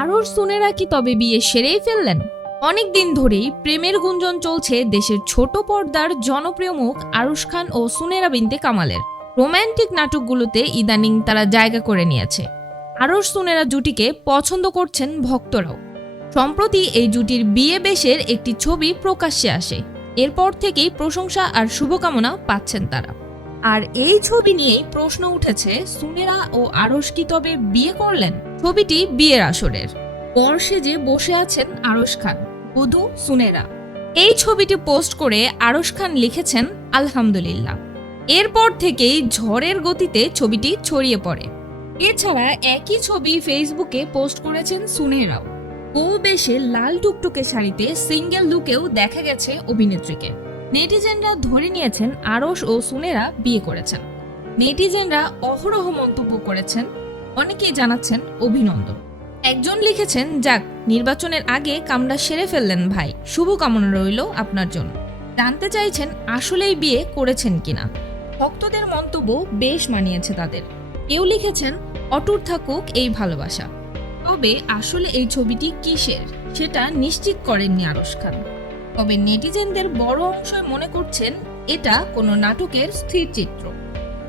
আরশ সুনেরা কি তবে বিয়ে সেরেই ফেললেন? অনেকদিন ধরেই প্রেমের গুঞ্জন চলছে দেশের ছোট পর্দার জনপ্রিয় মুখ আরশ খান ও সুনেরা বিনতে কামালের। রোমান্টিক নাটকগুলোতে ইদানিং তারা জায়গা করে নিয়েছে। আরশ সুনেরা জুটিকে পছন্দ করছেন ভক্তরাও। সম্প্রতি এই জুটির বিয়ে বেশের একটি ছবি প্রকাশ্যে আসে। এরপর থেকেই প্রশংসা আর শুভকামনা পাচ্ছেন তারা। আর এই ছবি নিয়েই প্রশ্ন উঠেছে, সুনেরা ও আরশ কি তবে বিয়ে করলেন? ছবিটি বিয়ের আসরের। বর সেজে বসে আছেন আরশ খান, বধূ সুনেরা। এই ছবিটি পোস্ট করে আরশ খান লিখেছেন আলহামদুলিল্লাহ। এরপর থেকেই ঝড়ের গতিতে ছবিটি ছড়িয়ে পড়ে। এছাড়া একই ছবি ফেসবুকে পোস্ট করেছেন সুনেরাও। বউ বেশে লাল টুকটুকে শাড়িতে সিঙ্গেল লুকেও দেখা গেছে অভিনেত্রীকে। নেটিজেনরা ধরে নিয়েছেন আরশ ও সুনেরা বিয়ে করেছেন। নেটিজেনরা অহরহ মন্তব্য করেছেন, অনেকেই জানাচ্ছেন অভিনন্দন। একজন লিখেছেন, যাক, নির্বাচনের আগে কামড়া সেরে ফেললেন ভাই, শুভকামনা রইল আপনার জন্য। জানতে চাইছেন আসলেই বিয়ে করেছেন কিনা। ভক্তদের মন্তব্য বেশ মানিয়েছে তাদের। কেউ লিখেছেন, অটুট থাকুক এই ভালোবাসা। তবে আসলে এই ছবিটি কিসের সেটা নিশ্চিত করেননি আরশ খান। তবে নেটিজেনদের বড় অংশই মনে করছেন এটা কোনো নাটকের স্থির চিত্র।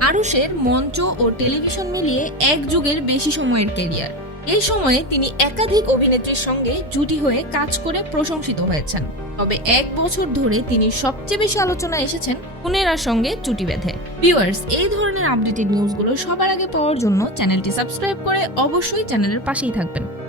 আরশের মঞ্চ ও টেলিভিশন মিলিয়ে এক যুগের বেশি সময়ের ক্যারিয়ার। এই সময়ে তিনি একাধিক অভিনেত্রীর সঙ্গে জুটি হয়ে কাজ করে প্রশংসিত হয়েছেন। তবে 1 বছর ধরে তিনি সবচেয়ে বেশি আলোচনায় এসেছেন সুনেরার সঙ্গে জুটি বেঁধে। ভিউয়ার্স, এই ধরনের আপডেটেড নিউজগুলো সবার আগে পাওয়ার জন্য চ্যানেলটি সাবস্ক্রাইব করে অবশ্যই চ্যানেলের পাশেই থাকবেন।